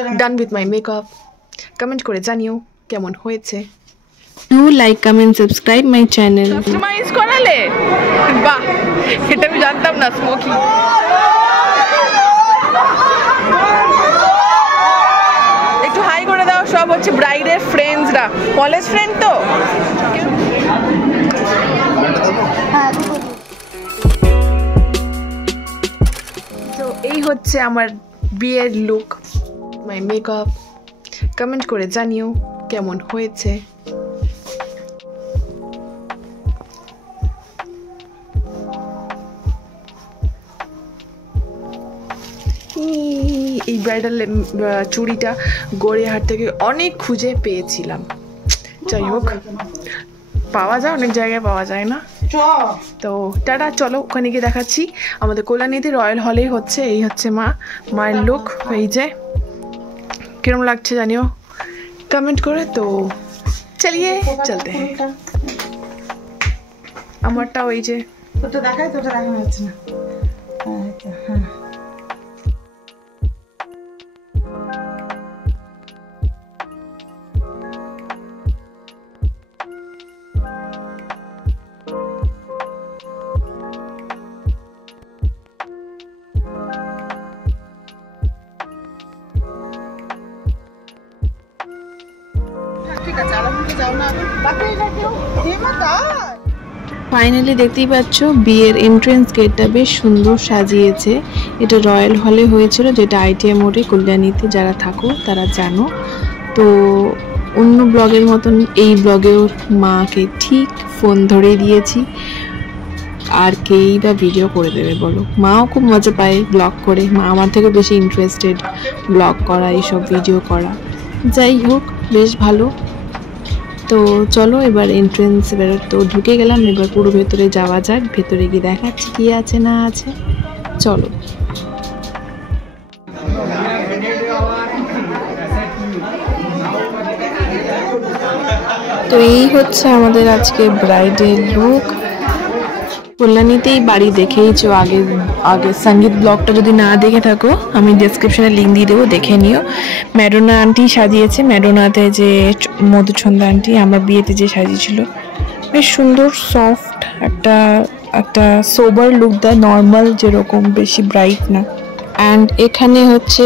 done with my makeup. Comment করে জানিও কেমন হয়েছে। Do like, comment, subscribe my channel. Customize করালে বাহ, এটা আমি জানতাম না। স্মোকি একটু হাই করে দাও। সব হচ্ছে ব্রাইডের ফ্রেন্ডসরা, কলেজ ফ্রেন্ড তো। তো এই হচ্ছে আমার বিয়ের লুক, মাই মেকআপ। কমেন্ট করে জানিও কেমন হয়েছে। এই ব্রাইডাল চুড়িটা গড়িয়াহাট থেকে অনেক খুঁজে পেয়েছিলাম। যাই হোক, পাওয়া যায়, অনেক জায়গায় পাওয়া যায় না। তো টাটা, চলো ওখানে গিয়ে দেখাচ্ছি। আমাদের কল্যাণীতে রয়্যাল হলেই হচ্ছে। এই হচ্ছে মায়ের লুক। এই যে কিরম লাগছে জানিও কমেন্ট করে। তো চলিয়ে চলতে হ্যাঁ। আমারটাও এই যে তোটা দেখাই, তোটা দেখানো যাচ্ছে না। হ্যাঁ ফাইনালি দেখতেই পাচ্ছ বিয়ের এন্ট্রেন্স গেটটা বেশ সুন্দর সাজিয়েছে। এটা রয়্যাল হলে হয়েছিল, যেটা ITI মোড়ে কল্যাণীতে। যারা থাকো তারা জানো। তো অন্য ব্লগের মতন এই ব্লগেও মাকে ঠিক ফোন ধরে দিয়েছি। আর কেই বা ভিডিও করে দেবে বলো। মাও খুব মজা পায় ব্লগ করে। মা আমার থেকে বেশি ইন্টারেস্টেড ব্লগ করা, এইসব ভিডিও করা। যাই হোক, বেশ ভালো। তো চলো এবার এন্ট্রেন্স, এবার তো ঢুকে গেলাম। এবার পুরো ভেতরে যাওয়া যাক। ভেতরে গিয়ে দেখাচ্ছি কি আছে না আছে। চলো। তো এই হচ্ছে আমাদের আজকে ব্রাইডের লুক। কল্যাণীতেই বাড়ি দেখেইছো আগে সঙ্গীত ব্লগটা যদি না দেখে থাকো, আমি ডেসক্রিপশনে লিঙ্ক দিয়ে দেবো, দেখে নিও। ম্যাডোনা আন্টি সাজিয়েছে। ম্যাডোনাতে যে মধুছন্দা আন্টি আমার বিয়েতে যে সাজিয়েছিল, বেশ সুন্দর সফট একটা সোবার লুক দেয়, নর্মাল যেরকম, বেশি ব্রাইট না। অ্যান্ড এখানে হচ্ছে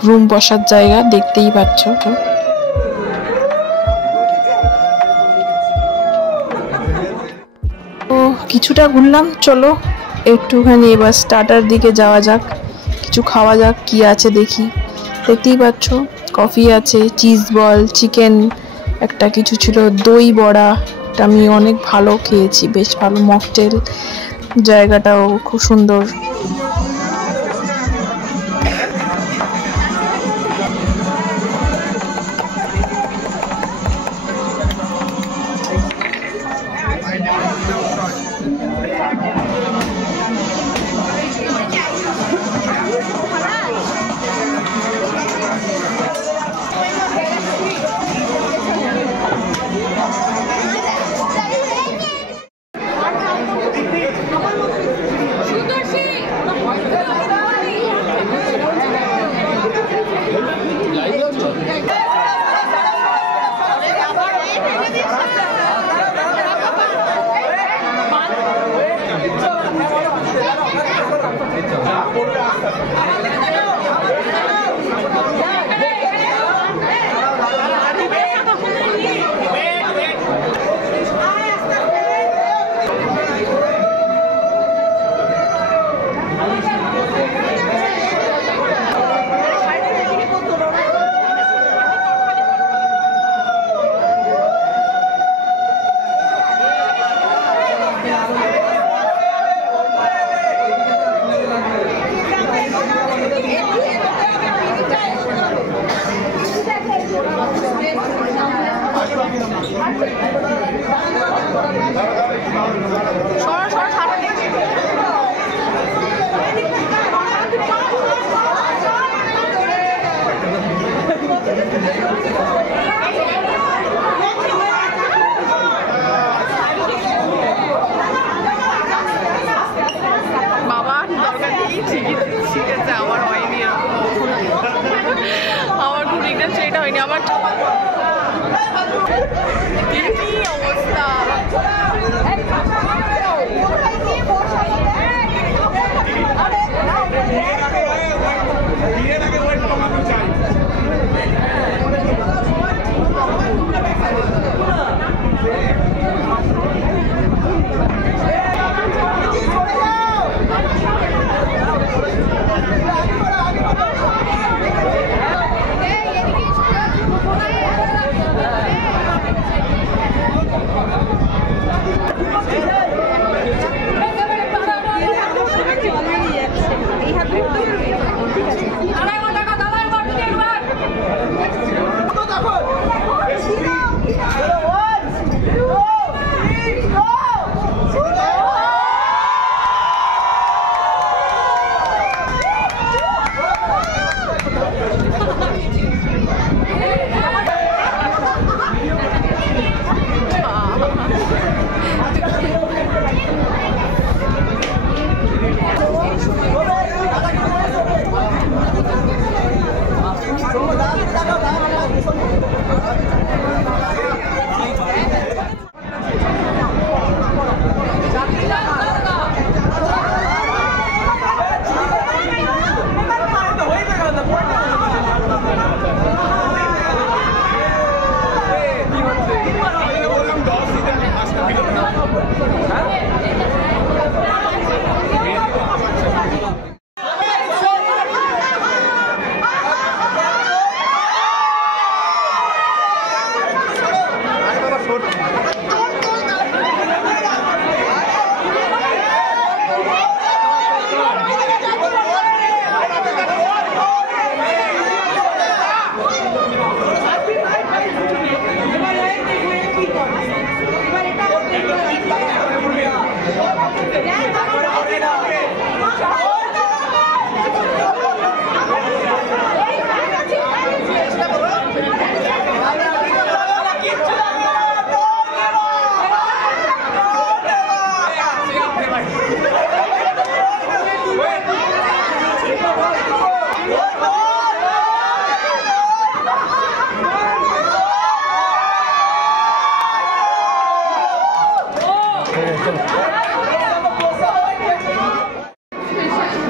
গ্রুম বসার জায়গা, দেখতেই পাচ্ছ। তো কিছুটা ঘুরলাম, চলো একটুখানি এবার স্টার্টার দিকে যাওয়া যাক। কিছু খাওয়া যাক, কি আছে দেখি। দেখতেই পাচ্ছ কফি আছে, চিজ বল, চিকেন একটা কিছু ছিল, দই বড়া। এটা আমি অনেক ভালো খেয়েছি, বেশ ভালো। মকটেল জায়গাটাও খুব সুন্দর। এটা হয়নি আমার অবস্থা।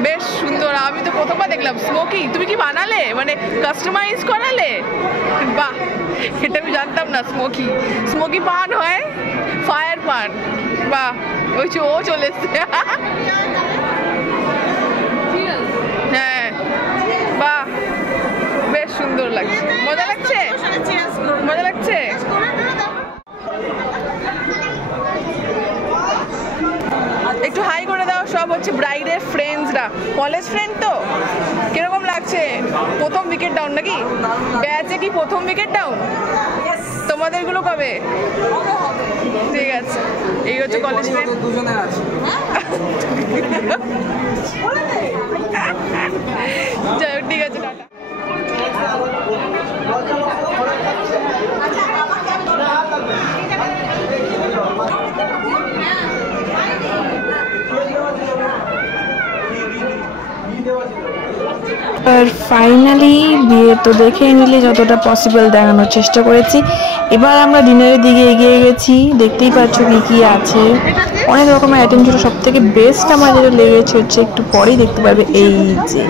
বেশ সুন্দর। আমি তো প্রথমবার দেখলাম স্মোকি। তুমি কি বানালে, মানে কাস্টমাইজ করালে? বাহ, এটা আমি জানতাম না। স্মোকি স্মোকি পান হয়, ফায়ার পান। বাহ, ওই ও চলে এসছে। হ্যাঁ, বাহ, বেশ সুন্দর লাগছে। মজা লাগছে, মজা লাগছে। একটু হাই করে দাও। সব হচ্ছে ব্রাইডের ফ্রেন্ডসরা, কলেজ ফ্রেন্ড। তো কিরকম লাগছে? প্রথম উইকেট ডাউন নাকি? ব্যাচে কি প্রথম উইকেট ডাউন? তোমাদের গুলো কবে? ঠিক আছে, এই হচ্ছে কলেজ ফ্রেন্ড। যাই হোক, ঠিক আছে, টাটা। আর ফাইনালি বিয়ে তো দেখে নিলে যতটা পসিবল দেখানোর চেষ্টা করেছি। এবার আমরা ডিনারের দিকে এগিয়ে গেছি। দেখতেই পাচ্ছ কি কি আছে, অনেক রকমের আইটেম ছিল। সব থেকে বেস্ট আমার যেটা লেগেছে হচ্ছে, একটু পরেই দেখতে পারবে, এই যে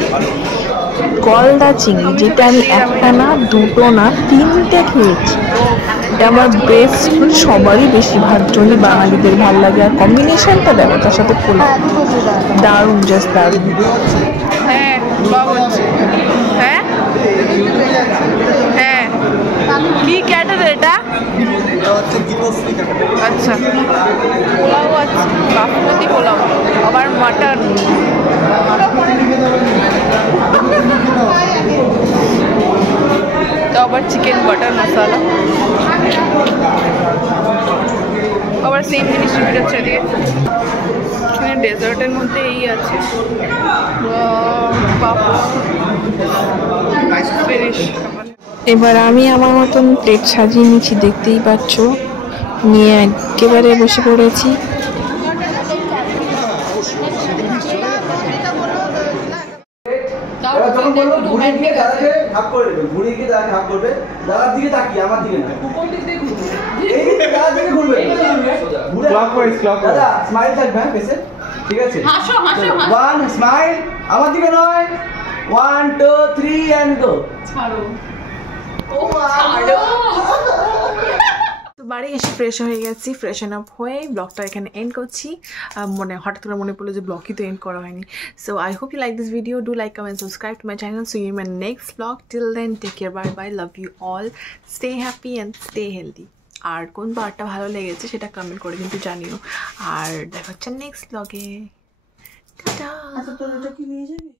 গলদা চিংড়ি, যেটা আমি একটা না, দুটো না, তিনটে খেয়েছি। এটা আমার বেস্ট, সবারই বেশিরভাগজনই বাঙালিদের ভালো লাগে। আর কম্বিনেশনটা দেখো, তার সাথে পোলাও, দারুণ, জাস্ট দারুণ। হ্যাঁ, হ্যাঁ হ্যাঁ, কি ক্যাটার এটা? আচ্ছা, পোলাও আছে, বাসমতি পোলাও, আবার মাটন। তো আবার চিকেন বাটার মশলা, আবার সেম জিনিস রিপিট হচ্ছে এদিকে। এখানে ডেজার্টের মধ্যে এই আছে, এবার আমি আমার মতন প্লেট সাজিয়ে নিচ্ছি, দেখতেই পাচ্ছ। নিয়ে একেবারে বসে পড়েছি। ভুড়ি নিয়ে ভাগ করে নেবে, ঘুরে গিয়ে দাদা হাত করবে, দাদার দিকে তাকিয়ে, আমার দিকে না, এই দিকে দাদার দিকে ঘুরবে, ঘুরে দাদা স্মাইল থাকবে, হ্যাঁ ফেসে, ঠিক আছে? ওয়ান স্মাইল, আমার দিকে নয়, 1 2 3 এন্ড গো। তো বাড়ি এসে ফ্রেশ হয়ে গেছি, ফ্রেশন আপ হয়ে ব্লগটা এখানে এন্ড করছি। মানে হঠাৎ করে মনে পড়লো যে ব্লগই তো এন্ড করা হয়নি। So I hope you like this video, do like, comment, subscribe to my channel. So you my next blog, till then take care, bye bye, love you all, stay happy and stay healthy. আর কোন পার্টটা ভালো লেগেছে সেটা comment করে কিন্তু জানিও। আর দেখা হচ্ছে নেক্সট ব্লগে। টাটা। আচ্ছা তোর ওটা কি নিয়ে যাবি?